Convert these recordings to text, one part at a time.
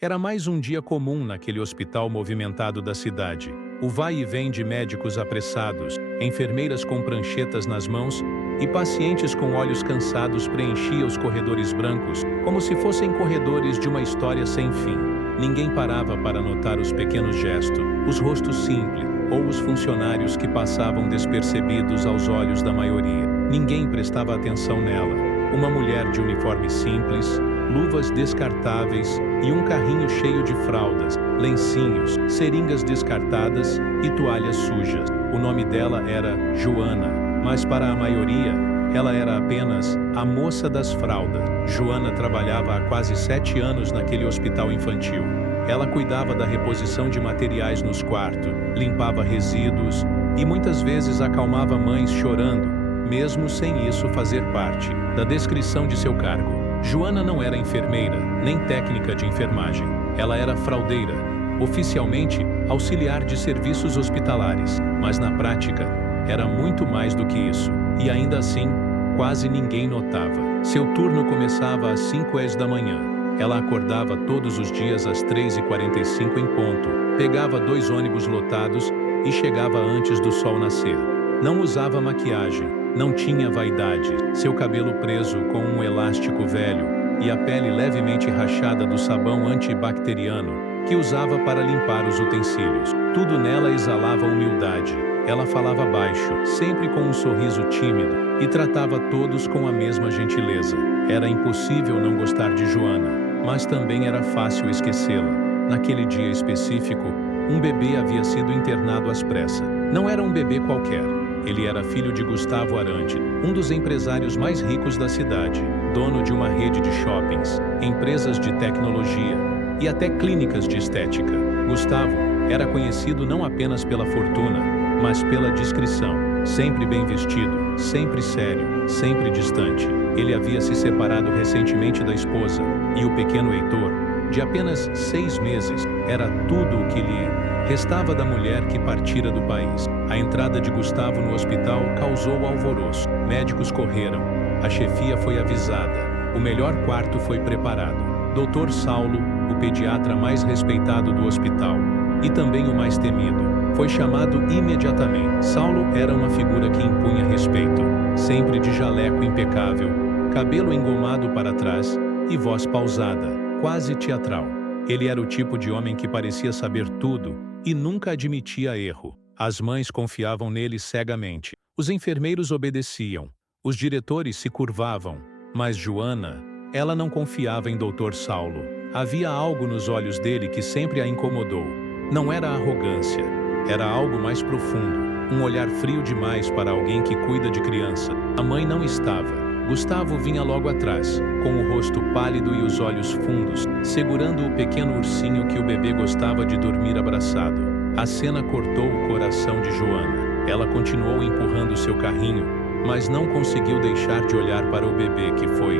Era mais um dia comum naquele hospital movimentado da cidade. O vai e vem de médicos apressados, enfermeiras com pranchetas nas mãos e pacientes com olhos cansados preenchia os corredores brancos, como se fossem corredores de uma história sem fim. Ninguém parava para notar os pequenos gestos, os rostos simples, ou os funcionários que passavam despercebidos aos olhos da maioria. Ninguém prestava atenção nela. Uma mulher de uniforme simples, luvas descartáveis e um carrinho cheio de fraldas, lencinhos, seringas descartadas e toalhas sujas. O nome dela era Joana, mas para a maioria, ela era apenas a moça das fraldas. Joana trabalhava há quase 7 anos naquele hospital infantil. Ela cuidava da reposição de materiais nos quartos, limpava resíduos e muitas vezes acalmava mães chorando, mesmo sem isso fazer parte da descrição de seu cargo. Joana não era enfermeira, nem técnica de enfermagem. Ela era fraldeira, oficialmente auxiliar de serviços hospitalares, mas na prática era muito mais do que isso. E ainda assim, quase ninguém notava. Seu turno começava às 5 da manhã. Ela acordava todos os dias às 3h45 em ponto, pegava 2 ônibus lotados e chegava antes do sol nascer. Não usava maquiagem, não tinha vaidade, seu cabelo preso com um elástico velho e a pele levemente rachada do sabão antibacteriano que usava para limpar os utensílios. Tudo nela exalava humildade. Ela falava baixo, sempre com um sorriso tímido, e tratava todos com a mesma gentileza. Era impossível não gostar de Joana, mas também era fácil esquecê-la. Naquele dia específico, um bebê havia sido internado às pressas. Não era um bebê qualquer. Ele era filho de Gustavo Arantes, um dos empresários mais ricos da cidade, dono de uma rede de shoppings, empresas de tecnologia e até clínicas de estética. Gustavo era conhecido não apenas pela fortuna, mas pela discrição. Sempre bem vestido, sempre sério, sempre distante. Ele havia se separado recentemente da esposa, e o pequeno Heitor, de apenas 6 meses, era tudo o que lhe restava da mulher que partira do país. A entrada de Gustavo no hospital causou alvoroço. Médicos correram. A chefia foi avisada. O melhor quarto foi preparado. Dr. Saulo, o pediatra mais respeitado do hospital, e também o mais temido, foi chamado imediatamente. Saulo era uma figura que impunha respeito, sempre de jaleco impecável, cabelo engomado para trás e voz pausada, quase teatral. Ele era o tipo de homem que parecia saber tudo e nunca admitia erro. As mães confiavam nele cegamente. Os enfermeiros obedeciam. Os diretores se curvavam. Mas Joana, ela não confiava em Dr. Saulo. Havia algo nos olhos dele que sempre a incomodou. Não era arrogância. Era algo mais profundo. Um olhar frio demais para alguém que cuida de criança. A mãe não estava. Gustavo vinha logo atrás, com o rosto pálido e os olhos fundos, segurando o pequeno ursinho que o bebê gostava de dormir abraçado. A cena cortou o coração de Joana. Ela continuou empurrando seu carrinho, mas não conseguiu deixar de olhar para o bebê que foi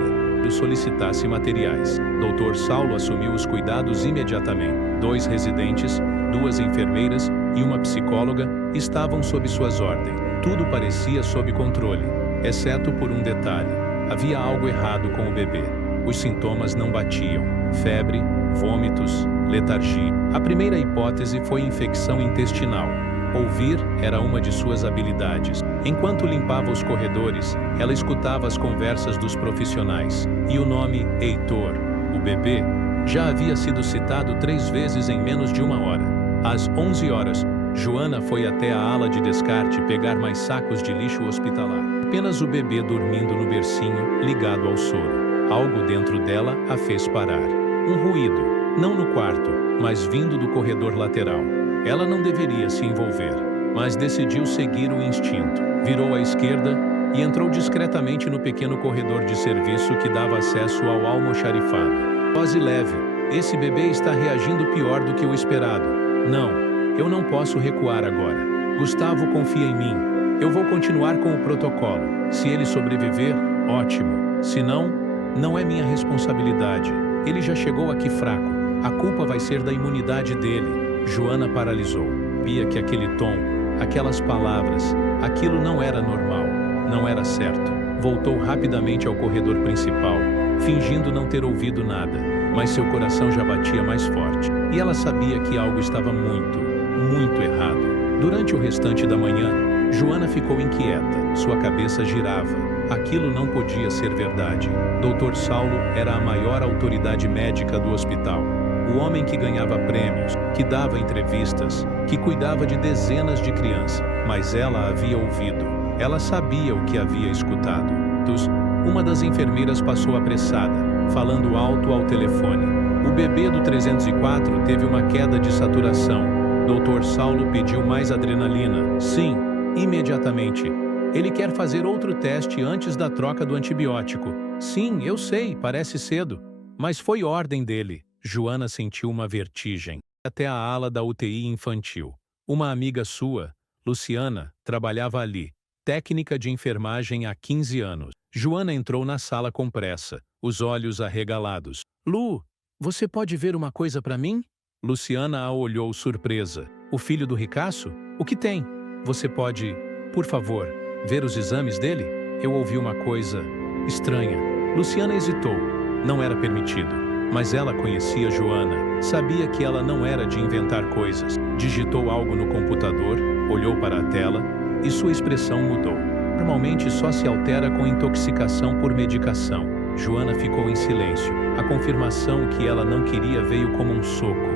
solicitasse materiais. Dr. Saulo assumiu os cuidados imediatamente. 2 residentes, 2 enfermeiras e uma psicóloga estavam sob suas ordens. Tudo parecia sob controle, exceto por um detalhe. Havia algo errado com o bebê. Os sintomas não batiam. Febre, vômitos, letargia. A primeira hipótese foi infecção intestinal. Ouvir era uma de suas habilidades. Enquanto limpava os corredores, ela escutava as conversas dos profissionais. E o nome Heitor, o bebê, já havia sido citado 3 vezes em menos de 1 hora. Às 11 horas, Joana foi até a ala de descarte pegar mais sacos de lixo hospitalar. Apenas o bebê dormindo no bercinho, ligado ao soro. Algo dentro dela a fez parar. Um ruído, não no quarto, mas vindo do corredor lateral. Ela não deveria se envolver, mas decidiu seguir o instinto. Virou à esquerda e entrou discretamente no pequeno corredor de serviço que dava acesso ao almoxarifado. Dose leve. Esse bebê está reagindo pior do que o esperado. Não, eu não posso recuar agora. Gustavo confia em mim. Eu vou continuar com o protocolo. Se ele sobreviver, ótimo. Se não, não é minha responsabilidade. Ele já chegou aqui fraco. A culpa vai ser da imunidade dele. Joana paralisou. Via que aquele tom, aquelas palavras, aquilo não era normal, não era certo. Voltou rapidamente ao corredor principal, fingindo não ter ouvido nada. mas seu coração já batia mais forte. E ela sabia que algo estava muito, muito errado. Durante o restante da manhã, Joana ficou inquieta. Sua cabeça girava. Aquilo não podia ser verdade. Dr. Saulo era a maior autoridade médica do hospital. O homem que ganhava prêmios, que dava entrevistas, que cuidava de dezenas de crianças. Mas ela havia ouvido. Ela sabia o que havia escutado. Uma das enfermeiras passou apressada, falando alto ao telefone. O bebê do 304 teve uma queda de saturação. Dr. Saulo pediu mais adrenalina. Sim, imediatamente. Ele quer fazer outro teste antes da troca do antibiótico. Sim, eu sei, parece cedo. Mas foi ordem dele. Joana sentiu uma vertigem. Até a ala da UTI infantil. Uma amiga sua, Luciana, trabalhava ali. Técnica de enfermagem há 15 anos. Joana entrou na sala com pressa, os olhos arregalados. Lu, você pode ver uma coisa para mim? Luciana a olhou surpresa. O filho do ricaço? O que tem? Você pode, por favor, ver os exames dele? Eu ouvi uma coisa estranha. Luciana hesitou. Não era permitido. Mas ela conhecia Joana. Sabia que ela não era de inventar coisas. Digitou algo no computador, olhou para a tela e sua expressão mudou. Normalmente só se altera com intoxicação por medicação. Joana ficou em silêncio. A confirmação que ela não queria veio como um soco.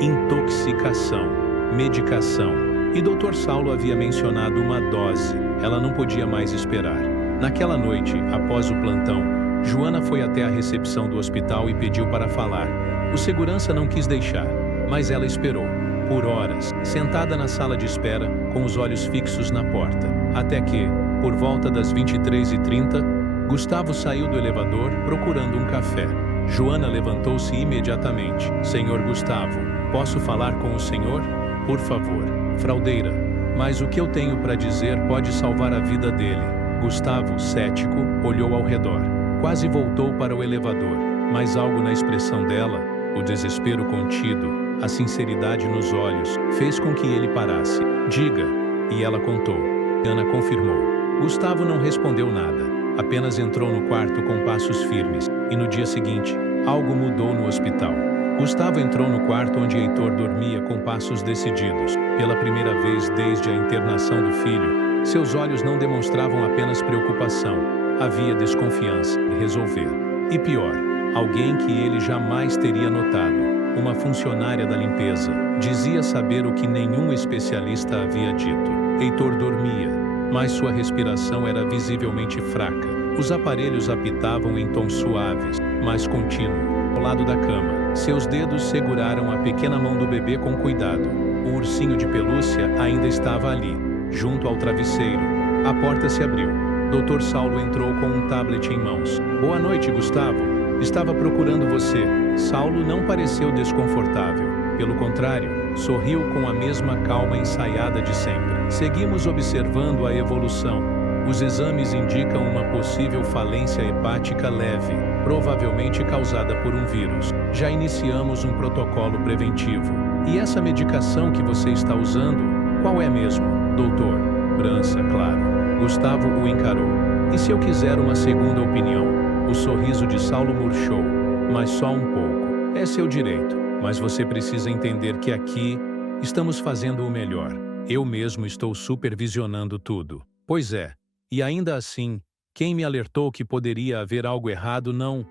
Intoxicação. Medicação. E Dr. Saulo havia mencionado uma dose. Ela não podia mais esperar. Naquela noite, após o plantão, Joana foi até a recepção do hospital e pediu para falar. O segurança não quis deixar, mas ela esperou. Por horas, sentada na sala de espera, com os olhos fixos na porta. Até que, por volta das 23h30, Gustavo saiu do elevador procurando um café. Joana levantou-se imediatamente. Senhor Gustavo, posso falar com o senhor? Por favor. Fraudeira, mas o que eu tenho para dizer pode salvar a vida dele. Gustavo, cético, olhou ao redor. Quase voltou para o elevador, mas algo na expressão dela, o desespero contido, a sinceridade nos olhos, fez com que ele parasse. Diga, e ela contou. Ana confirmou. Gustavo não respondeu nada, apenas entrou no quarto com passos firmes, e no dia seguinte, algo mudou no hospital. Gustavo entrou no quarto onde Heitor dormia com passos decididos. Pela primeira vez desde a internação do filho, seus olhos não demonstravam apenas preocupação, havia desconfiança, resolver. E pior, alguém que ele jamais teria notado. Uma funcionária da limpeza. Dizia saber o que nenhum especialista havia dito. Heitor dormia, mas sua respiração era visivelmente fraca. Os aparelhos apitavam em tons suaves, mas contínuos. Ao lado da cama, seus dedos seguraram a pequena mão do bebê com cuidado. O ursinho de pelúcia ainda estava ali, junto ao travesseiro. A porta se abriu. Dr. Saulo entrou com um tablet em mãos. Boa noite, Gustavo. Estava procurando você. Saulo não pareceu desconfortável. Pelo contrário, sorriu com a mesma calma ensaiada de sempre. Seguimos observando a evolução. Os exames indicam uma possível falência hepática leve, provavelmente causada por um vírus. Já iniciamos um protocolo preventivo. E essa medicação que você está usando, qual é mesmo, doutor? Brança, claro. Gustavo o encarou. E se eu quiser uma segunda opinião? O sorriso de Saulo murchou, mas só um pouco. É seu direito, mas você precisa entender que aqui estamos fazendo o melhor. Eu mesmo estou supervisionando tudo. Pois é, e ainda assim, quem me alertou que poderia haver algo errado não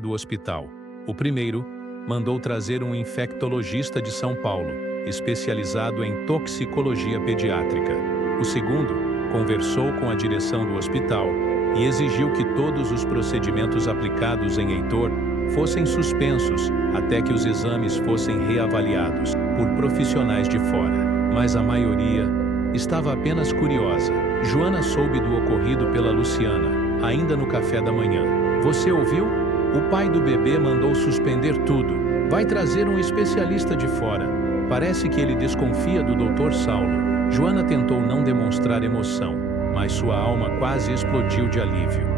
do hospital. O primeiro mandou trazer um infectologista de São Paulo, especializado em toxicologia pediátrica. O segundo conversou com a direção do hospital e exigiu que todos os procedimentos aplicados em Heitor fossem suspensos até que os exames fossem reavaliados por profissionais de fora. Mas a maioria estava apenas curiosa. Joana soube do ocorrido pela Luciana, ainda no café da manhã. Você ouviu? O pai do bebê mandou suspender tudo. Vai trazer um especialista de fora. Parece que ele desconfia do Dr. Saulo. Joana tentou não demonstrar emoção, mas sua alma quase explodiu de alívio.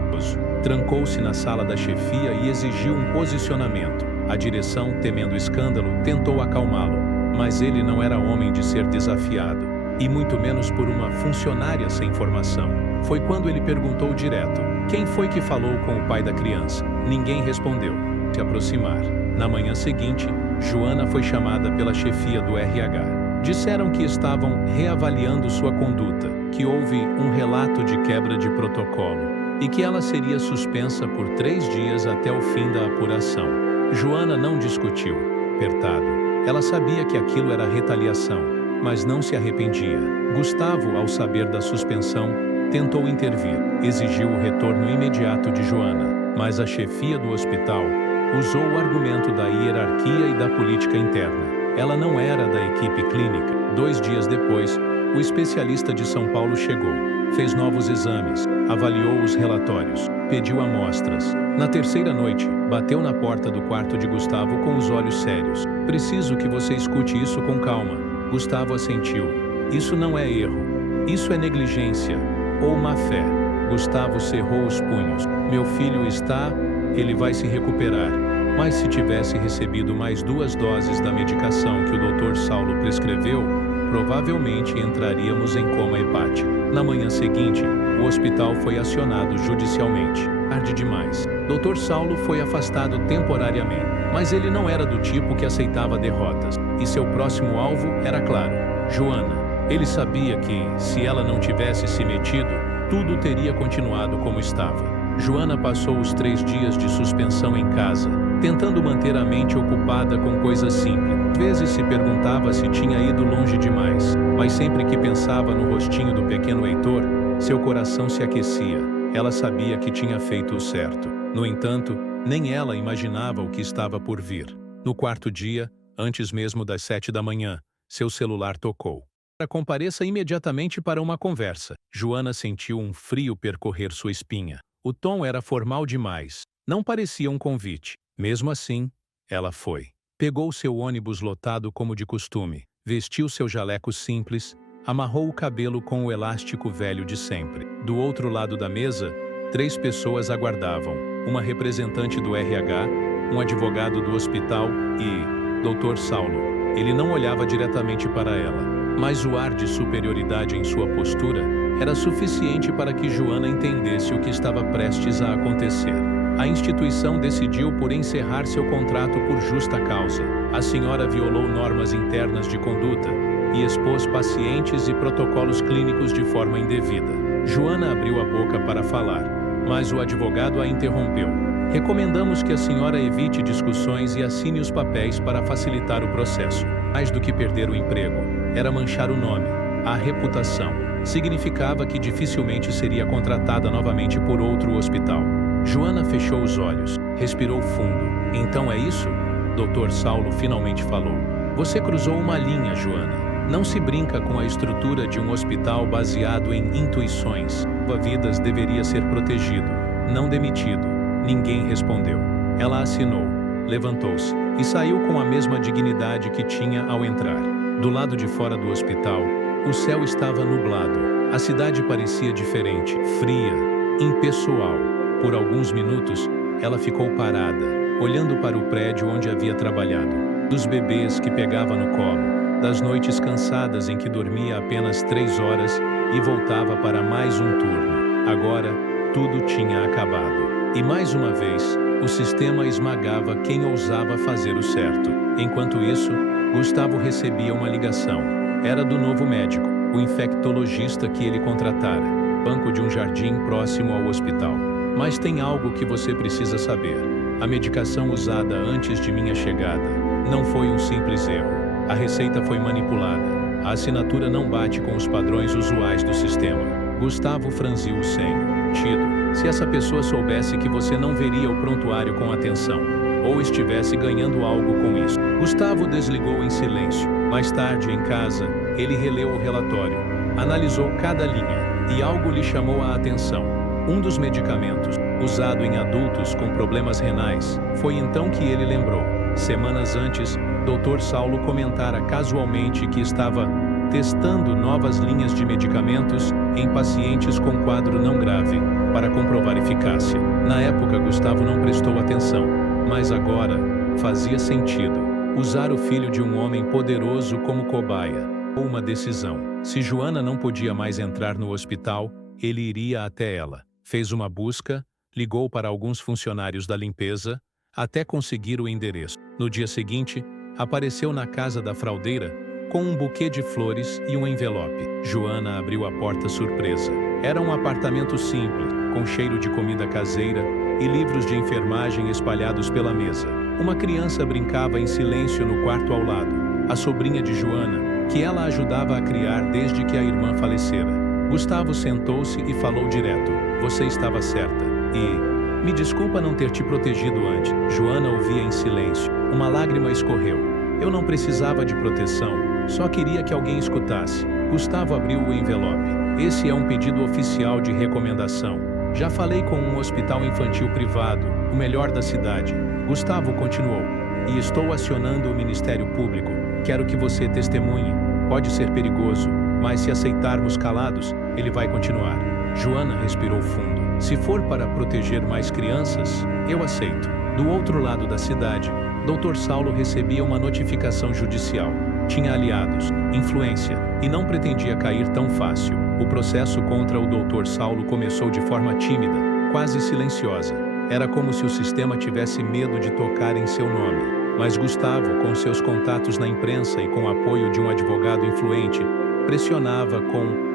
Trancou-se na sala da chefia e exigiu um posicionamento. A direção, temendo escândalo, tentou acalmá-lo, mas ele não era homem de ser desafiado, e muito menos por uma funcionária sem formação. Foi quando ele perguntou direto: quem foi que falou com o pai da criança? Ninguém respondeu. Se aproximar. Na manhã seguinte, Joana foi chamada pela chefia do RH. Disseram que estavam reavaliando sua conduta, que houve um relato de quebra de protocolo e que ela seria suspensa por 3 dias até o fim da apuração. Joana não discutiu, apertado. Ela sabia que aquilo era retaliação, mas não se arrependia. Gustavo, ao saber da suspensão, tentou intervir, exigiu o retorno imediato de Joana, mas a chefia do hospital usou o argumento da hierarquia e da política interna. Ela não era da equipe clínica. 2 dias depois, o especialista de São Paulo chegou, fez novos exames, avaliou os relatórios, pediu amostras. Na terceira noite, bateu na porta do quarto de Gustavo com os olhos sérios. Preciso que você escute isso com calma. Gustavo assentiu. Isso não é erro. Isso é negligência ou má fé. Gustavo cerrou os punhos. Meu filho está... Ele vai se recuperar. Mas se tivesse recebido mais 2 doses da medicação que o Dr. Saulo prescreveu, provavelmente entraríamos em coma hepático. Na manhã seguinte, o hospital foi acionado judicialmente. Tarde demais. Dr. Saulo foi afastado temporariamente, mas ele não era do tipo que aceitava derrotas, e seu próximo alvo era claro, Joana. Ele sabia que, se ela não tivesse se metido, tudo teria continuado como estava. Joana passou os 3 dias de suspensão em casa, tentando manter a mente ocupada com coisas simples. Às vezes se perguntava se tinha ido longe demais, mas sempre que pensava no rostinho do pequeno Heitor, seu coração se aquecia. Ela sabia que tinha feito o certo. No entanto, nem ela imaginava o que estava por vir. No 4º dia, antes mesmo das 7 da manhã, seu celular tocou. Compareça imediatamente para uma conversa. Joana sentiu um frio percorrer sua espinha. O tom era formal demais. Não parecia um convite. Mesmo assim, ela foi. Pegou seu ônibus lotado como de costume, vestiu seu jaleco simples, amarrou o cabelo com o elástico velho de sempre. Do outro lado da mesa, 3 pessoas aguardavam. Uma representante do RH, um advogado do hospital e Dr. Saulo. Ele não olhava diretamente para ela, mas o ar de superioridade em sua postura era suficiente para que Joana entendesse o que estava prestes a acontecer. A instituição decidiu por encerrar seu contrato por justa causa. A senhora violou normas internas de conduta e expôs pacientes e protocolos clínicos de forma indevida. Joana abriu a boca para falar, mas o advogado a interrompeu. Recomendamos que a senhora evite discussões e assine os papéis para facilitar o processo. Mais do que perder o emprego, era manchar o nome, a reputação. Significava que dificilmente seria contratada novamente por outro hospital. Joana fechou os olhos, respirou fundo. Então é isso? Dr. Saulo finalmente falou. Você cruzou uma linha, Joana. Não se brinca com a estrutura de um hospital baseado em intuições. Sua vida deveria ser protegido, não demitido. Ninguém respondeu. Ela assinou, levantou-se e saiu com a mesma dignidade que tinha ao entrar. Do lado de fora do hospital, o céu estava nublado. A cidade parecia diferente, fria, impessoal. Por alguns minutos, ela ficou parada, olhando para o prédio onde havia trabalhado. Dos bebês que pegava no colo, das noites cansadas em que dormia apenas 3 horas e voltava para mais um turno. Agora, tudo tinha acabado. E mais uma vez, o sistema esmagava quem ousava fazer o certo. Enquanto isso, Gustavo recebia uma ligação. Era do novo médico, o infectologista que ele contratara, banco de um jardim próximo ao hospital. Mas tem algo que você precisa saber. A medicação usada antes de minha chegada não foi um simples erro. A receita foi manipulada. A assinatura não bate com os padrões usuais do sistema. Gustavo franziu o senho. Tido, se essa pessoa soubesse que você não veria o prontuário com atenção, ou estivesse ganhando algo com isso. Gustavo desligou em silêncio. Mais tarde, em casa, ele releu o relatório, analisou cada linha, e algo lhe chamou a atenção. Um dos medicamentos, usado em adultos com problemas renais, foi então que ele lembrou. Semanas antes, Dr. Saulo comentara casualmente que estava testando novas linhas de medicamentos em pacientes com quadro não grave, para comprovar eficácia. Na época, Gustavo não prestou atenção, mas agora fazia sentido. Usar o filho de um homem poderoso como cobaia, ou uma decisão. Se Joana não podia mais entrar no hospital, ele iria até ela. Fez uma busca, ligou para alguns funcionários da limpeza, até conseguir o endereço. No dia seguinte, apareceu na casa da fraudeira com um buquê de flores e um envelope. Joana abriu a porta surpresa. Era um apartamento simples, com cheiro de comida caseira e livros de enfermagem espalhados pela mesa. Uma criança brincava em silêncio no quarto ao lado, a sobrinha de Joana, que ela ajudava a criar desde que a irmã falecera. Gustavo sentou-se e falou direto: "Você estava certa. E... me desculpa não ter te protegido antes." Joana ouvia em silêncio. Uma lágrima escorreu. "Eu não precisava de proteção, só queria que alguém escutasse." Gustavo abriu o envelope. "Esse é um pedido oficial de recomendação. Já falei com um hospital infantil privado, o melhor da cidade." Gustavo continuou: "E estou acionando o Ministério Público. Quero que você testemunhe. Pode ser perigoso, mas se aceitarmos calados, ele vai continuar." Joana respirou fundo. "Se for para proteger mais crianças, eu aceito." Do outro lado da cidade, Dr. Saulo recebia uma notificação judicial. Tinha aliados, influência, e não pretendia cair tão fácil. O processo contra o Dr. Saulo começou de forma tímida, quase silenciosa. Era como se o sistema tivesse medo de tocar em seu nome. Mas Gustavo, com seus contatos na imprensa e com o apoio de um advogado influente, pressionava com...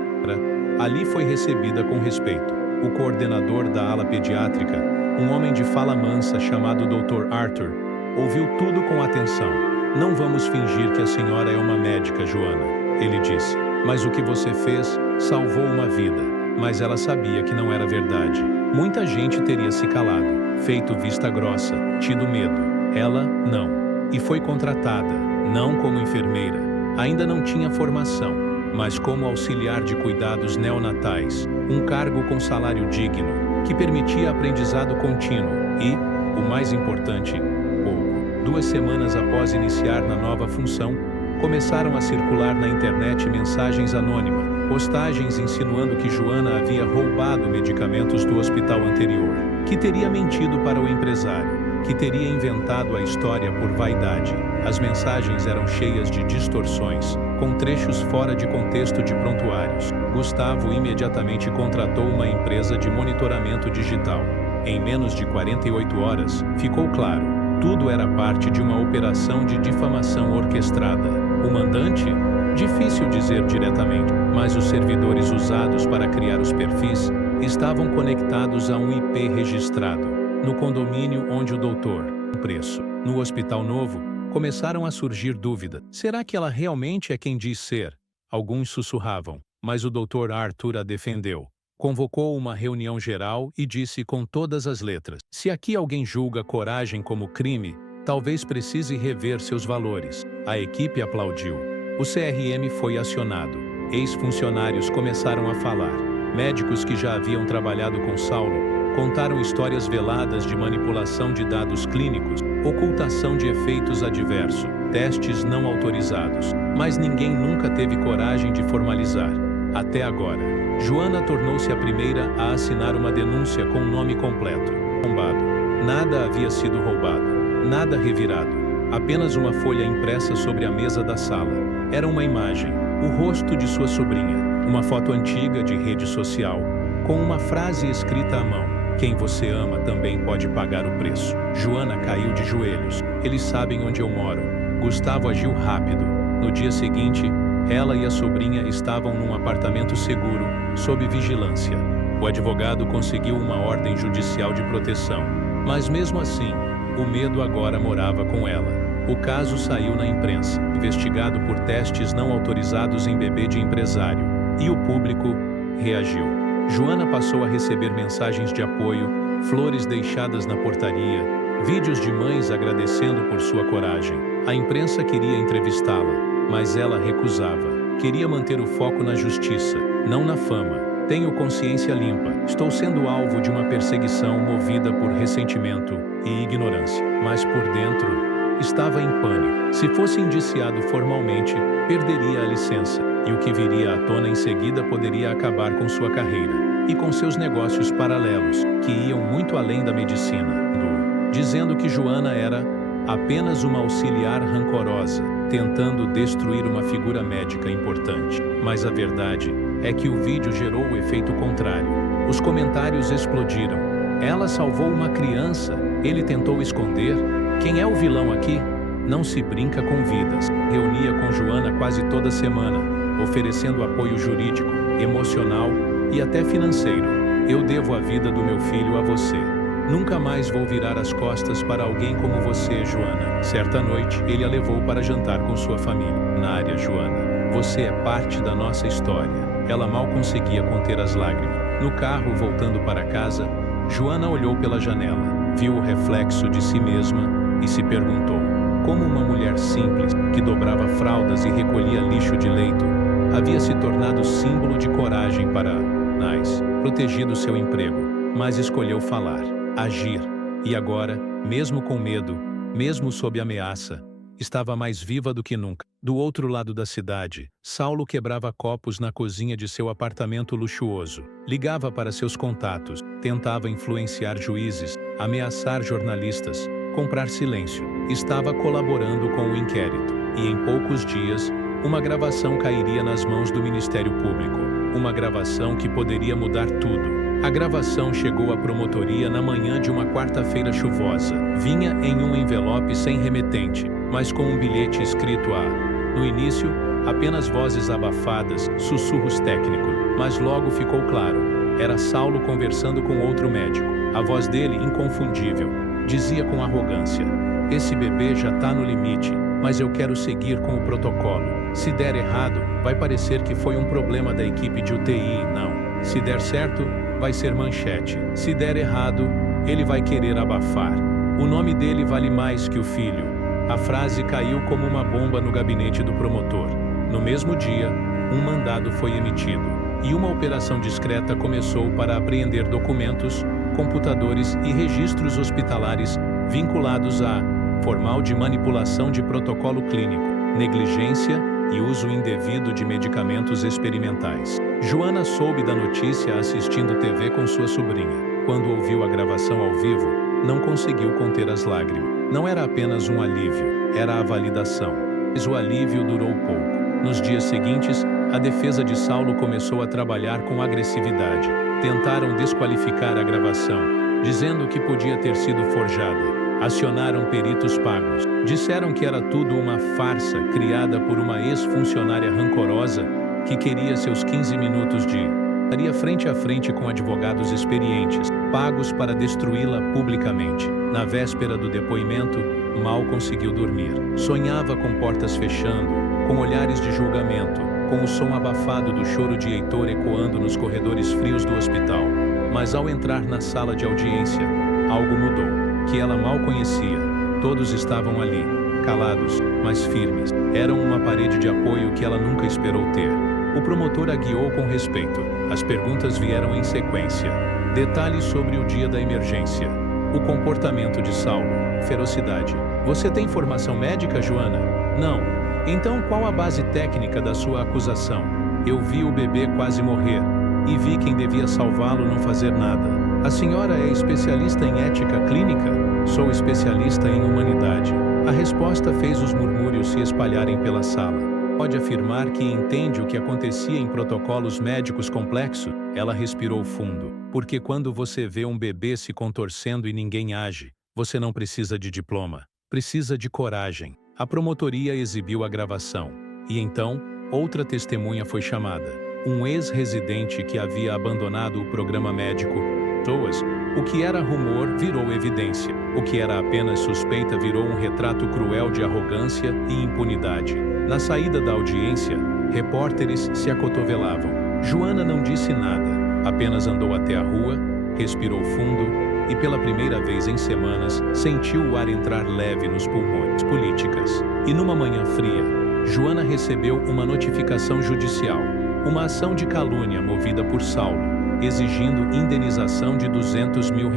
Ali foi recebida com respeito. O coordenador da ala pediátrica, um homem de fala mansa chamado Dr. Arthur, ouviu tudo com atenção. "Não vamos fingir que a senhora é uma médica, Joana," ele disse. "Mas o que você fez salvou uma vida." Mas ela sabia que não era verdade. Muita gente teria se calado, feito vista grossa, tido medo. Ela, não. E foi contratada, não como enfermeira. Ainda não tinha formação, mas como auxiliar de cuidados neonatais, um cargo com salário digno, que permitia aprendizado contínuo e, o mais importante, pouco. 2 semanas após iniciar na nova função, começaram a circular na internet mensagens anônimas, postagens insinuando que Joana havia roubado medicamentos do hospital anterior, que teria mentido para o empresário, que teria inventado a história por vaidade. As mensagens eram cheias de distorções, com trechos fora de contexto de prontuários. Gustavo imediatamente contratou uma empresa de monitoramento digital. Em menos de 48 horas, ficou claro, tudo era parte de uma operação de difamação orquestrada. O mandante? Difícil dizer diretamente, mas os servidores usados para criar os perfis estavam conectados a um IP registrado, no condomínio onde o doutor, preço. No Hospital Novo, começaram a surgir dúvidas. Será que ela realmente é quem diz ser? Alguns sussurravam, mas o Dr. Arthur a defendeu. Convocou uma reunião geral e disse com todas as letras: "Se aqui alguém julga coragem como crime, talvez precise rever seus valores." A equipe aplaudiu. O CRM foi acionado. Ex-funcionários começaram a falar. Médicos que já haviam trabalhado com Saulo contaram histórias veladas de manipulação de dados clínicos, ocultação de efeitos adversos, testes não autorizados. Mas ninguém nunca teve coragem de formalizar. Até agora. Joana tornou-se a primeira a assinar uma denúncia com o nome completo. Roubado. Nada havia sido roubado. Nada revirado. Apenas uma folha impressa sobre a mesa da sala. Era uma imagem, o rosto de sua sobrinha, uma foto antiga de rede social, com uma frase escrita à mão: "Quem você ama também pode pagar o preço." Joana caiu de joelhos. "Eles sabem onde eu moro." Gustavo agiu rápido. No dia seguinte, ela e a sobrinha estavam num apartamento seguro, sob vigilância. O advogado conseguiu uma ordem judicial de proteção, mas mesmo assim, o medo agora morava com ela. O caso saiu na imprensa, investigado por testes não autorizados em bebê de empresário, e o público reagiu. Joana passou a receber mensagens de apoio, flores deixadas na portaria, vídeos de mães agradecendo por sua coragem. A imprensa queria entrevistá-la, mas ela recusava. Queria manter o foco na justiça, não na fama. "Tenho consciência limpa. Estou sendo alvo de uma perseguição movida por ressentimento e ignorância." Mas por dentro, estava em pânico. Se fosse indiciado formalmente, perderia a licença, e o que viria à tona em seguida poderia acabar com sua carreira e com seus negócios paralelos, que iam muito além da medicina, dizendo que Joana era apenas uma auxiliar rancorosa, tentando destruir uma figura médica importante. Mas a verdade é que o vídeo gerou o efeito contrário. Os comentários explodiram. "Ela salvou uma criança. Ele tentou esconder. Quem é o vilão aqui?" Não se brinca com vidas. Reunia com Joana quase toda semana, oferecendo apoio jurídico, emocional e até financeiro. Eu devo a vida do meu filho a você. Nunca mais vou virar as costas para alguém como você, Joana. Certa noite, ele a levou para jantar com sua família. Nária, Joana, você é parte da nossa história. Ela mal conseguia conter as lágrimas. No carro, voltando para casa, Joana olhou pela janela, viu o reflexo de si mesma e se perguntou: como uma mulher simples, que dobrava fraldas e recolhia lixo de leito, havia se tornado símbolo de coragem para Nais, protegido seu emprego, mas escolheu falar, agir, e agora, mesmo com medo, mesmo sob ameaça, estava mais viva do que nunca. Do outro lado da cidade, Saulo quebrava copos na cozinha de seu apartamento luxuoso, ligava para seus contatos, tentava influenciar juízes, ameaçar jornalistas, comprar silêncio. Estava colaborando com o inquérito, e em poucos dias, uma gravação cairia nas mãos do Ministério Público, uma gravação que poderia mudar tudo. A gravação chegou à promotoria na manhã de uma quarta-feira chuvosa. Vinha em um envelope sem remetente, mas com um bilhete escrito a... No início, apenas vozes abafadas, sussurros técnicos, mas logo ficou claro. Era Saulo conversando com outro médico. A voz dele, inconfundível, dizia com arrogância: esse bebê já tá no limite, mas eu quero seguir com o protocolo. Se der errado, vai parecer que foi um problema da equipe de UTI, não. Se der certo, vai ser manchete. Se der errado, ele vai querer abafar. O nome dele vale mais que o filho. A frase caiu como uma bomba no gabinete do promotor. No mesmo dia, um mandado foi emitido, e uma operação discreta começou para apreender documentos, computadores e registros hospitalares vinculados a formal de manipulação de protocolo clínico, negligência e uso indevido de medicamentos experimentais. Joana soube da notícia assistindo TV com sua sobrinha. Quando ouviu a gravação ao vivo, não conseguiu conter as lágrimas. Não era apenas um alívio, era a validação. Mas o alívio durou pouco. Nos dias seguintes, a defesa de Saulo começou a trabalhar com agressividade. Tentaram desqualificar a gravação, dizendo que podia ter sido forjada. Acionaram peritos pagos. Disseram que era tudo uma farsa criada por uma ex-funcionária rancorosa que queria seus 15 minutos de... Estaria frente a frente com advogados experientes, pagos para destruí-la publicamente. Na véspera do depoimento, mal conseguiu dormir. Sonhava com portas fechando, com olhares de julgamento, com o som abafado do choro de Heitor ecoando nos corredores frios do hospital. Mas ao entrar na sala de audiência, algo mudou, que ela mal conhecia. Todos estavam ali, calados, mas firmes. Eram uma parede de apoio que ela nunca esperou ter. O promotor a guiou com respeito. As perguntas vieram em sequência. Detalhes sobre o dia da emergência. O comportamento de Saulo. Ferocidade. Você tem formação médica, Joana? Não. Então qual a base técnica da sua acusação? Eu vi o bebê quase morrer. E vi quem devia salvá-lo não fazer nada. A senhora é especialista em ética clínica? Sou especialista em humanidade. A resposta fez os murmúrios se espalharem pela sala. Pode afirmar que entende o que acontecia em protocolos médicos complexos? Ela respirou fundo. Porque quando você vê um bebê se contorcendo e ninguém age, você não precisa de diploma. Precisa de coragem. A promotoria exibiu a gravação. E então, outra testemunha foi chamada. Um ex-residente que havia abandonado o programa médico. O que era rumor virou evidência. O que era apenas suspeita virou um retrato cruel de arrogância e impunidade. Na saída da audiência, repórteres se acotovelavam. Joana não disse nada, apenas andou até a rua, respirou fundo e pela primeira vez em semanas sentiu o ar entrar leve nos pulmões. Políticas. E numa manhã fria, Joana recebeu uma notificação judicial, uma ação de calúnia movida por Saulo, exigindo indenização de R$200 mil.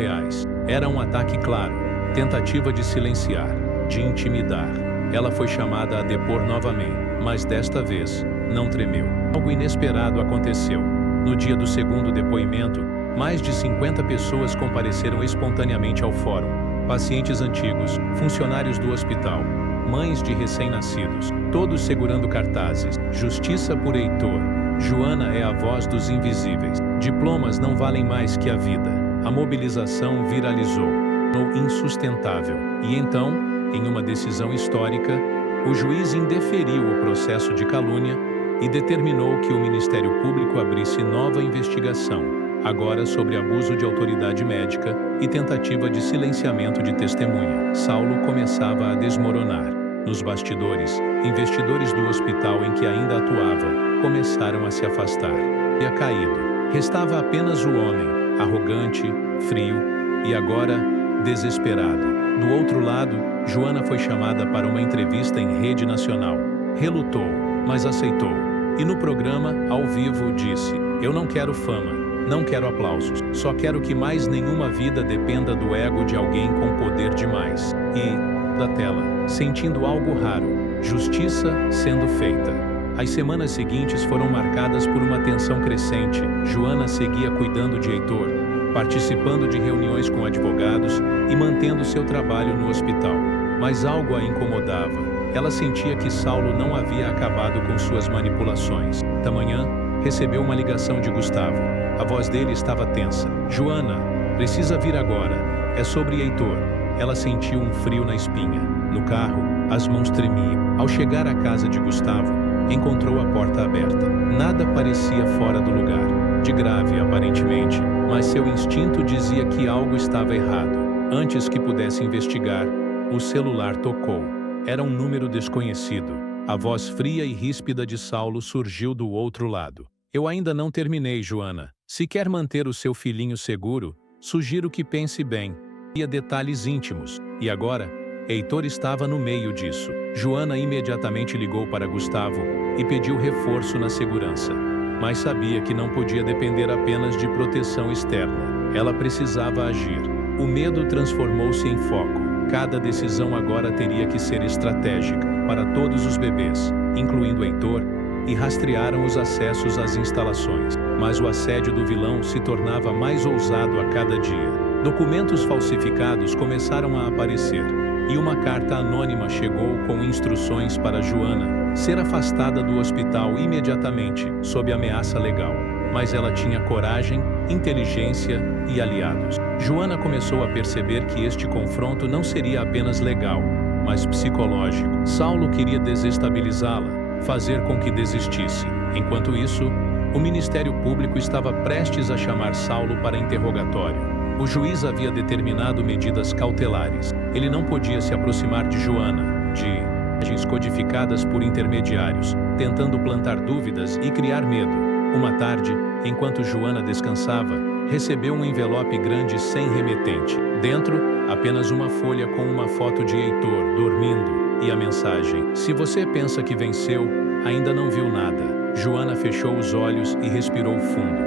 Era um ataque claro, tentativa de silenciar, de intimidar. Ela foi chamada a depor novamente, mas desta vez, não tremeu. Algo inesperado aconteceu. No dia do segundo depoimento, mais de 50 pessoas compareceram espontaneamente ao fórum. Pacientes antigos, funcionários do hospital, mães de recém-nascidos, todos segurando cartazes. Justiça por Heitor. Joana é a voz dos invisíveis. Diplomas não valem mais que a vida. A mobilização viralizou, tornou insustentável. E então, Em uma decisão histórica, o juiz indeferiu o processo de calúnia e determinou que o Ministério Público abrisse nova investigação, agora sobre abuso de autoridade médica e tentativa de silenciamento de testemunha. Saulo começava a desmoronar. Nos bastidores, investidores do hospital em que ainda atuava começaram a se afastar. Havia caído. Restava apenas o homem, arrogante, frio e agora desesperado. Do outro lado, Joana foi chamada para uma entrevista em rede nacional. Relutou, mas aceitou. E no programa, ao vivo, disse: "Eu não quero fama, não quero aplausos, só quero que mais nenhuma vida dependa do ego de alguém com poder demais." E, da tela, sentindo algo raro, justiça sendo feita. As semanas seguintes foram marcadas por uma tensão crescente. Joana seguia cuidando de Heitor, participando de reuniões com advogados e mantendo seu trabalho no hospital. Mas algo a incomodava. Ela sentia que Saulo não havia acabado com suas manipulações. Da manhã, recebeu uma ligação de Gustavo. A voz dele estava tensa. "Joana, precisa vir agora. É sobre Heitor." Ela sentiu um frio na espinha. No carro, as mãos tremiam. Ao chegar à casa de Gustavo, encontrou a porta aberta. Nada parecia fora do lugar. De grave, aparentemente, mas seu instinto dizia que algo estava errado. Antes que pudesse investigar, o celular tocou. Era um número desconhecido. A voz fria e ríspida de Saulo surgiu do outro lado. "Eu ainda não terminei, Joana. Se quer manter o seu filhinho seguro, sugiro que pense bem. E detalhes íntimos." E agora, Heitor estava no meio disso. Joana imediatamente ligou para Gustavo e pediu reforço na segurança. Mas sabia que não podia depender apenas de proteção externa. Ela precisava agir. O medo transformou-se em foco. Cada decisão agora teria que ser estratégica para todos os bebês, incluindo Heitor, e rastrearam os acessos às instalações. Mas o assédio do vilão se tornava mais ousado a cada dia. Documentos falsificados começaram a aparecer, e uma carta anônima chegou com instruções para Joana ser afastada do hospital imediatamente, sob ameaça legal. Mas ela tinha coragem, inteligência e aliados. Joana começou a perceber que este confronto não seria apenas legal, mas psicológico. Saulo queria desestabilizá-la, fazer com que desistisse. Enquanto isso, o Ministério Público estava prestes a chamar Saulo para interrogatório. O juiz havia determinado medidas cautelares. Ele não podia se aproximar de Joana, de mensagens codificadas por intermediários, tentando plantar dúvidas e criar medo. Uma tarde, enquanto Joana descansava, recebeu um envelope grande sem remetente. Dentro, apenas uma folha com uma foto de Heitor dormindo e a mensagem: "Se você pensa que venceu, ainda não viu nada." Joana fechou os olhos e respirou fundo.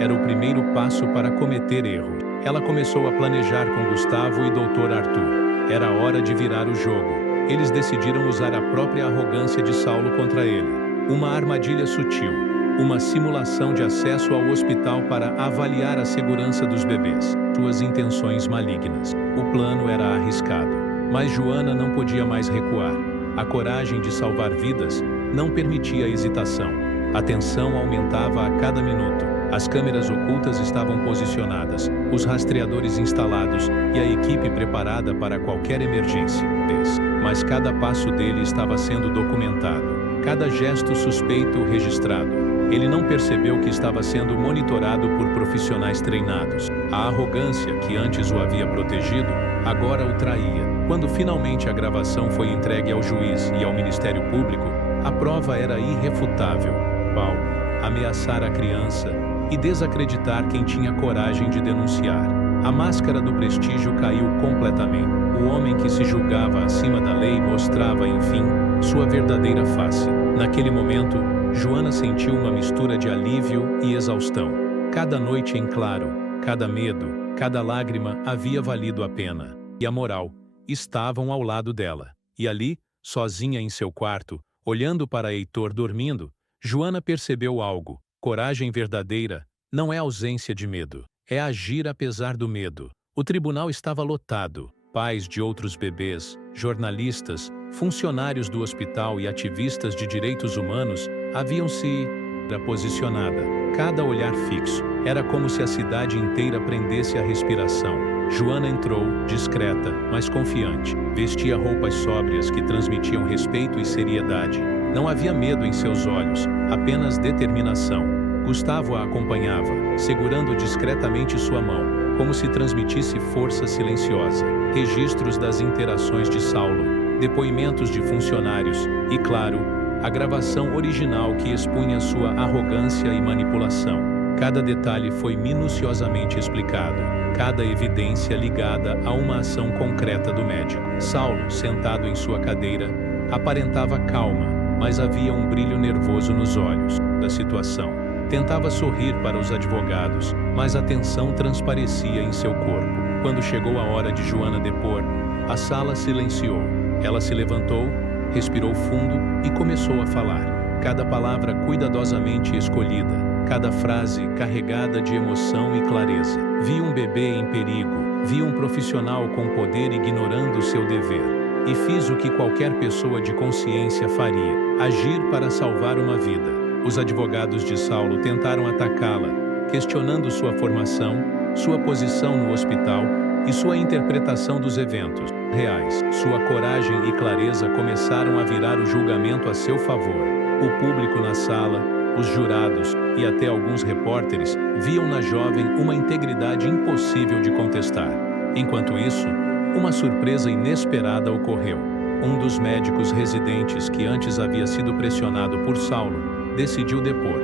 Era o primeiro passo para cometer erro. Ela começou a planejar com Gustavo e Dr. Arthur. Era hora de virar o jogo. Eles decidiram usar a própria arrogância de Saulo contra ele. Uma armadilha sutil. Uma simulação de acesso ao hospital para avaliar a segurança dos bebês. Suas intenções malignas. O plano era arriscado. Mas Joana não podia mais recuar. A coragem de salvar vidas não permitia hesitação. A tensão aumentava a cada minuto. As câmeras ocultas estavam posicionadas, os rastreadores instalados e a equipe preparada para qualquer emergência. Mas cada passo dele estava sendo documentado, cada gesto suspeito registrado. Ele não percebeu que estava sendo monitorado por profissionais treinados. A arrogância que antes o havia protegido, agora o traía. Quando finalmente a gravação foi entregue ao juiz e ao Ministério Público, a prova era irrefutável. Ameaçar a criança e desacreditar quem tinha coragem de denunciar. A máscara do prestígio caiu completamente. O homem que se julgava acima da lei mostrava, enfim, sua verdadeira face. Naquele momento, Joana sentiu uma mistura de alívio e exaustão. Cada noite em claro, cada medo, cada lágrima havia valido a pena. E a moral estavam ao lado dela. E ali, sozinha em seu quarto, olhando para Heitor dormindo, Joana percebeu algo. Coragem verdadeira não é ausência de medo, é agir apesar do medo. O tribunal estava lotado. Pais de outros bebês, jornalistas, funcionários do hospital e ativistas de direitos humanos haviam se posicionado. Cada olhar fixo. Era como se a cidade inteira prendesse a respiração. Joana entrou, discreta, mas confiante. Vestia roupas sóbrias que transmitiam respeito e seriedade. Não havia medo em seus olhos, apenas determinação. Gustavo a acompanhava, segurando discretamente sua mão, como se transmitisse força silenciosa. Registros das interações de Saulo, depoimentos de funcionários e, claro, a gravação original que expunha sua arrogância e manipulação. Cada detalhe foi minuciosamente explicado, cada evidência ligada a uma ação concreta do médico. Saulo, sentado em sua cadeira, aparentava calma, mas havia um brilho nervoso nos olhos da situação. Tentava sorrir para os advogados, mas a tensão transparecia em seu corpo. Quando chegou a hora de Joana depor, a sala silenciou. Ela se levantou, respirou fundo e começou a falar. Cada palavra cuidadosamente escolhida, cada frase carregada de emoção e clareza. Vi um bebê em perigo, vi um profissional com poder ignorando seu dever. E fiz o que qualquer pessoa de consciência faria, agir para salvar uma vida. Os advogados de Saulo tentaram atacá-la, questionando sua formação, sua posição no hospital e sua interpretação dos eventos reais. Sua coragem e clareza começaram a virar o julgamento a seu favor. O público na sala, os jurados e até alguns repórteres viam na jovem uma integridade impossível de contestar. Enquanto isso, uma surpresa inesperada ocorreu. Um dos médicos residentes que antes havia sido pressionado por Saulo decidiu depor.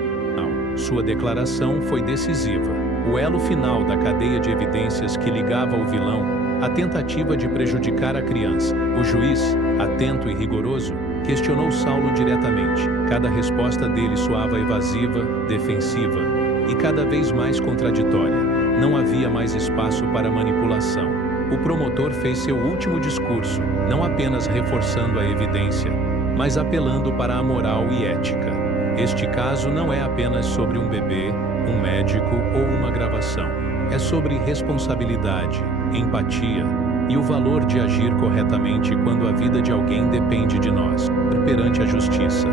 Sua declaração foi decisiva. O elo final da cadeia de evidências que ligava o vilão à tentativa de prejudicar a criança. O juiz, atento e rigoroso, questionou Saulo diretamente. Cada resposta dele soava evasiva, defensiva e cada vez mais contraditória. Não havia mais espaço para manipulação. O promotor fez seu último discurso, não apenas reforçando a evidência, mas apelando para a moral e ética. Este caso não é apenas sobre um bebê, um médico ou uma gravação. É sobre responsabilidade, empatia e o valor de agir corretamente quando a vida de alguém depende de nós. Perante a justiça,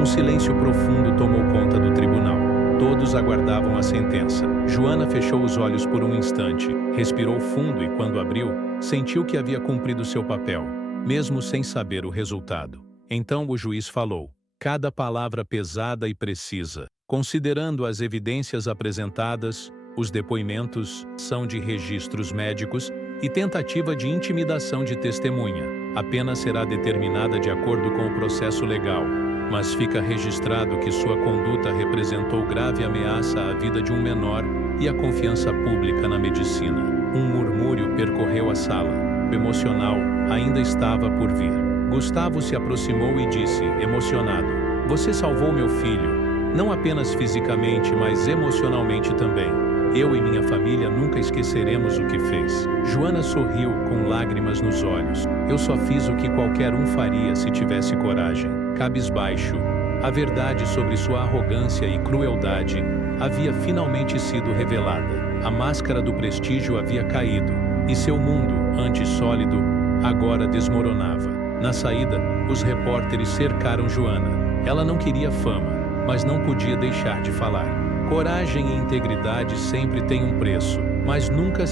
um silêncio profundo tomou conta do tribunal. Todos aguardavam a sentença. Joana fechou os olhos por um instante, respirou fundo e, quando abriu, sentiu que havia cumprido seu papel, mesmo sem saber o resultado. Então o juiz falou. Cada palavra pesada e precisa. Considerando as evidências apresentadas, os depoimentos são de registros médicos e tentativa de intimidação de testemunha. A pena será determinada de acordo com o processo legal, mas fica registrado que sua conduta representou grave ameaça à vida de um menor e à confiança pública na medicina. Um murmúrio percorreu a sala. O emocional ainda estava por vir. Gustavo se aproximou e disse, emocionado, "Você salvou meu filho, não apenas fisicamente, mas emocionalmente também. Eu e minha família nunca esqueceremos o que fez." Joana sorriu com lágrimas nos olhos. "Eu só fiz o que qualquer um faria se tivesse coragem." Cabisbaixo, a verdade sobre sua arrogância e crueldade havia finalmente sido revelada. A máscara do prestígio havia caído, e seu mundo, antes sólido, agora desmoronava. Na saída, os repórteres cercaram Joana. Ela não queria fama, mas não podia deixar de falar. Coragem e integridade sempre têm um preço, mas nunca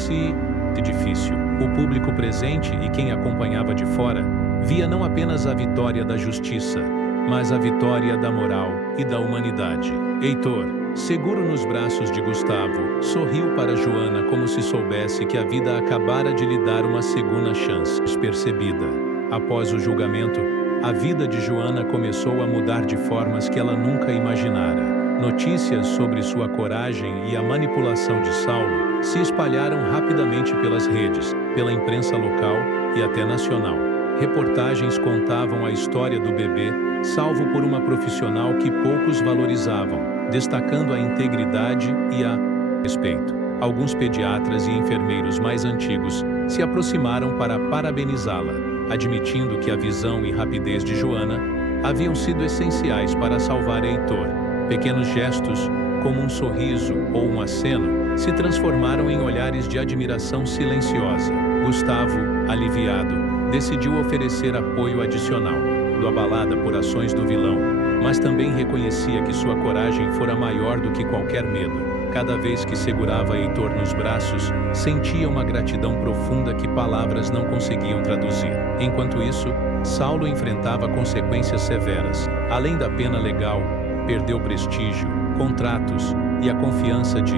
é difícil. O público presente e quem acompanhava de fora via não apenas a vitória da justiça, mas a vitória da moral e da humanidade. Heitor, seguro nos braços de Gustavo, sorriu para Joana como se soubesse que a vida acabara de lhe dar uma segunda chance. Despercebida. Após o julgamento, a vida de Joana começou a mudar de formas que ela nunca imaginara. Notícias sobre sua coragem e a manipulação de Saulo se espalharam rapidamente pelas redes, pela imprensa local e até nacional. Reportagens contavam a história do bebê, salvo por uma profissional que poucos valorizavam, destacando a integridade e a respeito. Alguns pediatras e enfermeiros mais antigos se aproximaram para parabenizá-la, admitindo que a visão e rapidez de Joana haviam sido essenciais para salvar Heitor. Pequenos gestos, como um sorriso ou um aceno, se transformaram em olhares de admiração silenciosa. Gustavo, aliviado, decidiu oferecer apoio adicional, abalada por ações do vilão, mas também reconhecia que sua coragem fora maior do que qualquer medo. Cada vez que segurava Heitor nos braços, sentia uma gratidão profunda que palavras não conseguiam traduzir. Enquanto isso, Saulo enfrentava consequências severas. Além da pena legal, perdeu prestígio, contratos e a confiança de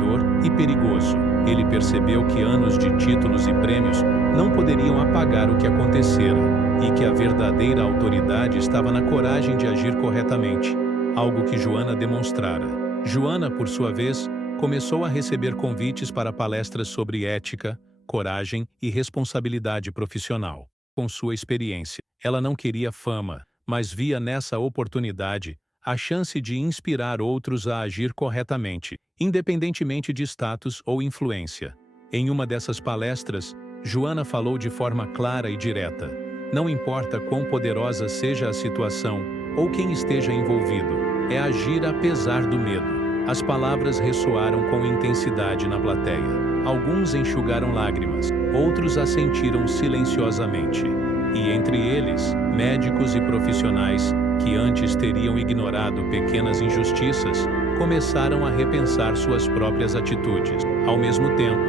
dor e perigoso. Ele percebeu que anos de títulos e prêmios não poderiam apagar o que acontecera, e que a verdadeira autoridade estava na coragem de agir corretamente, algo que Joana demonstrara. Joana, por sua vez, começou a receber convites para palestras sobre ética, coragem e responsabilidade profissional. Com sua experiência, ela não queria fama, mas via nessa oportunidade a chance de inspirar outros a agir corretamente, independentemente de status ou influência. Em uma dessas palestras, Joana falou de forma clara e direta: não importa quão poderosa seja a situação ou quem esteja envolvido, é agir apesar do medo. As palavras ressoaram com intensidade na plateia. Alguns enxugaram lágrimas, outros assentiram silenciosamente. E entre eles, médicos e profissionais que antes teriam ignorado pequenas injustiças, começaram a repensar suas próprias atitudes. Ao mesmo tempo,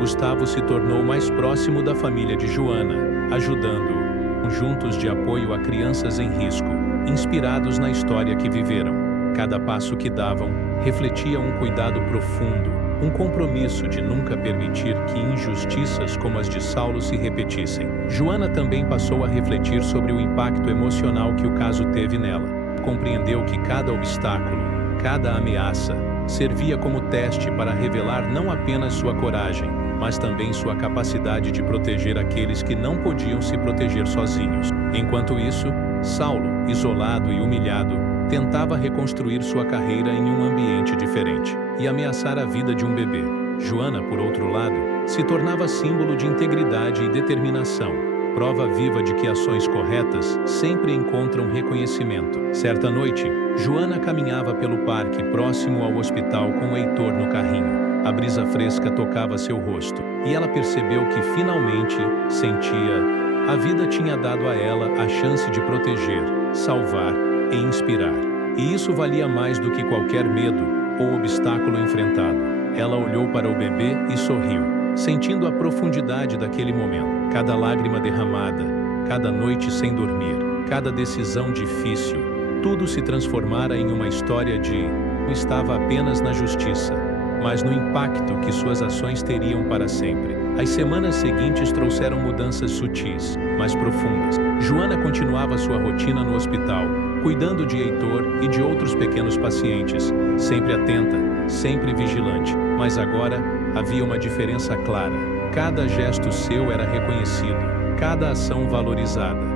Gustavo se tornou mais próximo da família de Joana, ajudando conjuntos de apoio a crianças em risco, inspirados na história que viveram. Cada passo que davam refletia um cuidado profundo, um compromisso de nunca permitir que injustiças como as de Saulo se repetissem. Joana também passou a refletir sobre o impacto emocional que o caso teve nela. Compreendeu que cada obstáculo, cada ameaça, servia como teste para revelar não apenas sua coragem, mas também sua capacidade de proteger aqueles que não podiam se proteger sozinhos. Enquanto isso, Saulo, isolado e humilhado, tentava reconstruir sua carreira em um ambiente diferente e ameaçar a vida de um bebê. Joana, por outro lado, se tornava símbolo de integridade e determinação, prova viva de que ações corretas sempre encontram reconhecimento. Certa noite, Joana caminhava pelo parque próximo ao hospital com Heitor no carrinho. A brisa fresca tocava seu rosto, e ela percebeu que finalmente sentia a vida tinha dado a ela a chance de proteger, salvar e inspirar. E isso valia mais do que qualquer medo ou obstáculo enfrentado. Ela olhou para o bebê e sorriu, sentindo a profundidade daquele momento. Cada lágrima derramada, cada noite sem dormir, cada decisão difícil, tudo se transformara em uma história de não estava apenas na justiça, mas no impacto que suas ações teriam para sempre. As semanas seguintes trouxeram mudanças sutis, mas profundas. Joana continuava sua rotina no hospital, cuidando de Heitor e de outros pequenos pacientes, sempre atenta, sempre vigilante. Mas agora havia uma diferença clara. Cada gesto seu era reconhecido, cada ação valorizada,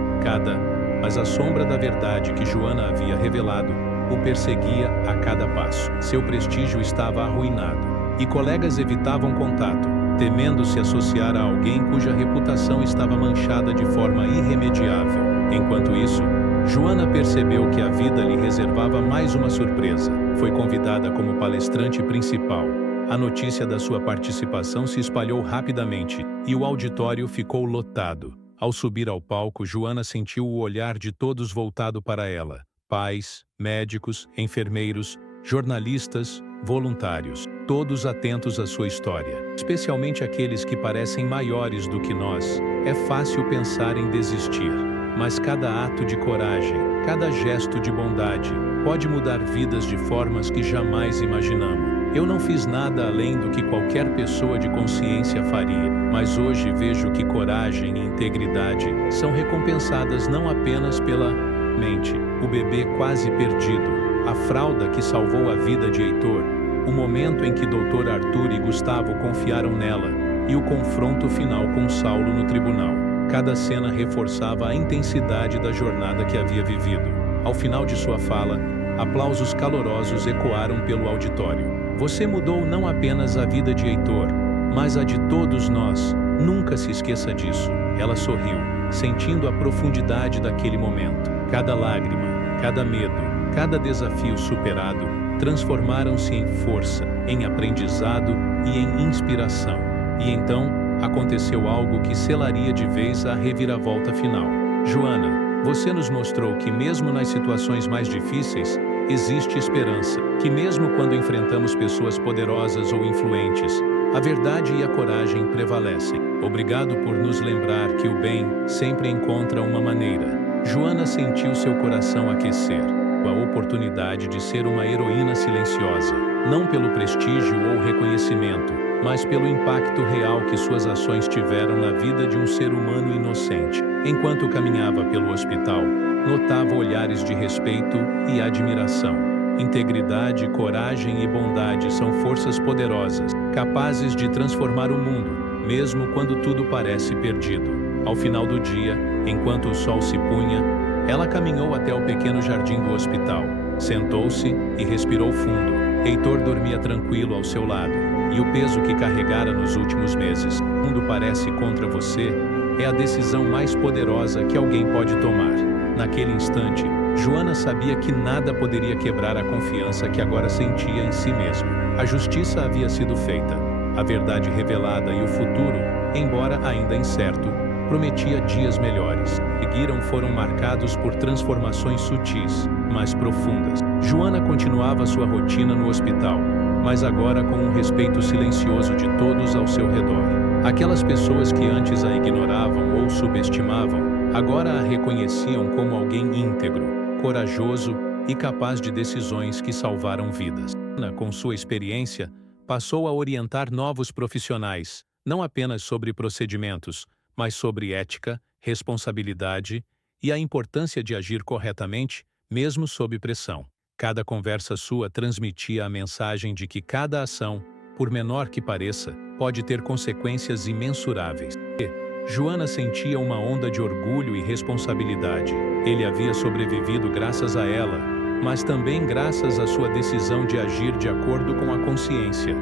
mas a sombra da verdade que Joana havia revelado o perseguia a cada passo. Seu prestígio estava arruinado, e colegas evitavam contato, temendo se associar a alguém cuja reputação estava manchada de forma irremediável. Enquanto isso, Joana percebeu que a vida lhe reservava mais uma surpresa. Foi convidada como palestrante principal. A notícia da sua participação se espalhou rapidamente, e o auditório ficou lotado. Ao subir ao palco, Joana sentiu o olhar de todos voltado para ela. Pais, médicos, enfermeiros, jornalistas, voluntários, todos atentos à sua história, especialmente aqueles que parecem maiores do que nós. É fácil pensar em desistir, mas cada ato de coragem, cada gesto de bondade, pode mudar vidas de formas que jamais imaginamos. Eu não fiz nada além do que qualquer pessoa de consciência faria, mas hoje vejo que coragem e integridade são recompensadas não apenas pela mente, o bebê quase perdido, a fralda que salvou a vida de Heitor, o momento em que Dr. Arthur e Gustavo confiaram nela, e o confronto final com Saulo no tribunal. Cada cena reforçava a intensidade da jornada que havia vivido. Ao final de sua fala, aplausos calorosos ecoaram pelo auditório. Você mudou não apenas a vida de Heitor, mas a de todos nós. Nunca se esqueça disso. Ela sorriu, sentindo a profundidade daquele momento. Cada lágrima, cada medo, cada desafio superado transformaram-se em força, em aprendizado e em inspiração. E então, aconteceu algo que selaria de vez a reviravolta final. Joana, você nos mostrou que mesmo nas situações mais difíceis, existe esperança, que mesmo quando enfrentamos pessoas poderosas ou influentes, a verdade e a coragem prevalecem. Obrigado por nos lembrar que o bem sempre encontra uma maneira. Joana sentiu seu coração aquecer. A oportunidade de ser uma heroína silenciosa, não pelo prestígio ou reconhecimento, mas pelo impacto real que suas ações tiveram na vida de um ser humano inocente. Enquanto caminhava pelo hospital, notava olhares de respeito e admiração. Integridade, coragem e bondade são forças poderosas, capazes de transformar o mundo, mesmo quando tudo parece perdido. Ao final do dia, enquanto o sol se punha, ela caminhou até o pequeno jardim do hospital, sentou-se e respirou fundo. Heitor dormia tranquilo ao seu lado, e o peso que carregara nos últimos meses, "O mundo parece contra você", é a decisão mais poderosa que alguém pode tomar. Naquele instante, Joana sabia que nada poderia quebrar a confiança que agora sentia em si mesma. A justiça havia sido feita, a verdade revelada e o futuro, embora ainda incerto, prometia dias melhores. Seguiram foram marcados por transformações sutis, mas profundas. Joana continuava sua rotina no hospital, mas agora com um respeito silencioso de todos ao seu redor. Aquelas pessoas que antes a ignoravam ou subestimavam, agora a reconheciam como alguém íntegro, corajoso e capaz de decisões que salvaram vidas. Joana, com sua experiência, passou a orientar novos profissionais, não apenas sobre procedimentos, mas sobre ética, responsabilidade e a importância de agir corretamente, mesmo sob pressão. Cada conversa sua transmitia a mensagem de que cada ação, por menor que pareça, pode ter consequências imensuráveis. Joana sentia uma onda de orgulho e responsabilidade. Ele havia sobrevivido graças a ela, mas também graças à sua decisão de agir de acordo com a consciência,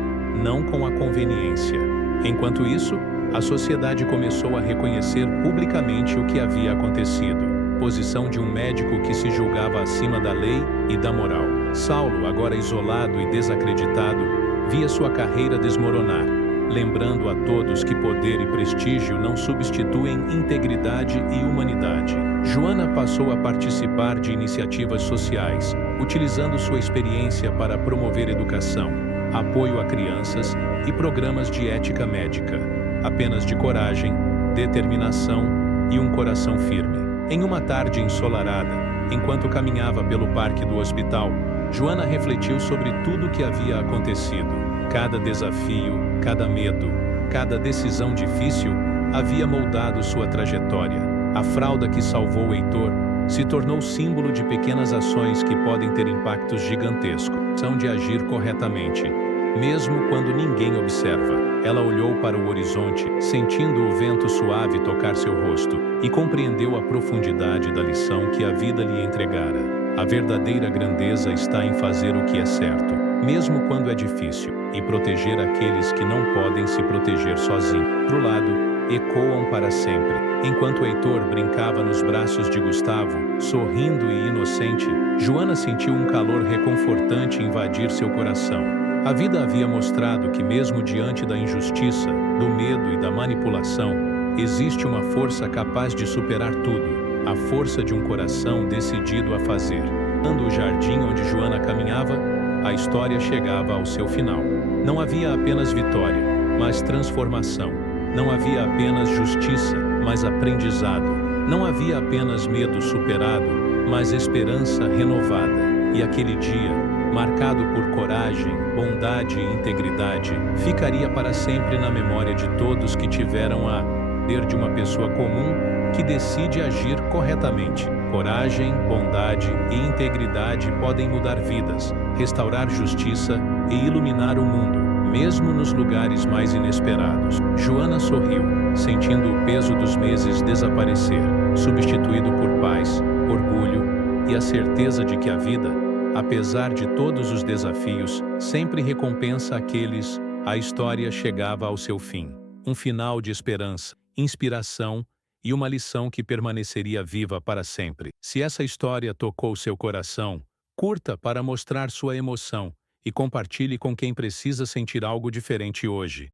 não com a conveniência. Enquanto isso, a sociedade começou a reconhecer publicamente o que havia acontecido. Posição de um médico que se julgava acima da lei e da moral. Saulo, agora isolado e desacreditado, via sua carreira desmoronar, lembrando a todos que poder e prestígio não substituem integridade e humanidade. Joana passou a participar de iniciativas sociais, utilizando sua experiência para promover educação, apoio a crianças e programas de ética médica, apenas de coragem, determinação e um coração firme. Em uma tarde ensolarada, enquanto caminhava pelo parque do hospital, Joana refletiu sobre tudo o que havia acontecido. Cada desafio, cada medo, cada decisão difícil havia moldado sua trajetória. A fralda que salvou Heitor se tornou símbolo de pequenas ações que podem ter impactos gigantescos. São de agir corretamente, mesmo quando ninguém observa. Ela olhou para o horizonte, sentindo o vento suave tocar seu rosto, e compreendeu a profundidade da lição que a vida lhe entregara. A verdadeira grandeza está em fazer o que é certo, mesmo quando é difícil, e proteger aqueles que não podem se proteger sozinhos. Do outro lado, ecoam para sempre. Enquanto Heitor brincava nos braços de Gustavo, sorrindo e inocente, Joana sentiu um calor reconfortante invadir seu coração. A vida havia mostrado que mesmo diante da injustiça, do medo e da manipulação, existe uma força capaz de superar tudo, a força de um coração decidido a fazer. No jardim onde Joana caminhava, a história chegava ao seu final. Não havia apenas vitória, mas transformação. Não havia apenas justiça, mas aprendizado. Não havia apenas medo superado, mas esperança renovada. E aquele dia, marcado por coragem, bondade e integridade, ficaria para sempre na memória de todos que tiveram a poder de uma pessoa comum que decide agir corretamente. Coragem, bondade e integridade podem mudar vidas, restaurar justiça e iluminar o mundo, mesmo nos lugares mais inesperados. Joana sorriu, sentindo o peso dos meses desaparecer, substituído por paz, orgulho e a certeza de que a vida, apesar de todos os desafios, sempre recompensa aqueles. A história chegava ao seu fim. Um final de esperança, inspiração e uma lição que permaneceria viva para sempre. Se essa história tocou seu coração, curta para mostrar sua emoção e compartilhe com quem precisa sentir algo diferente hoje.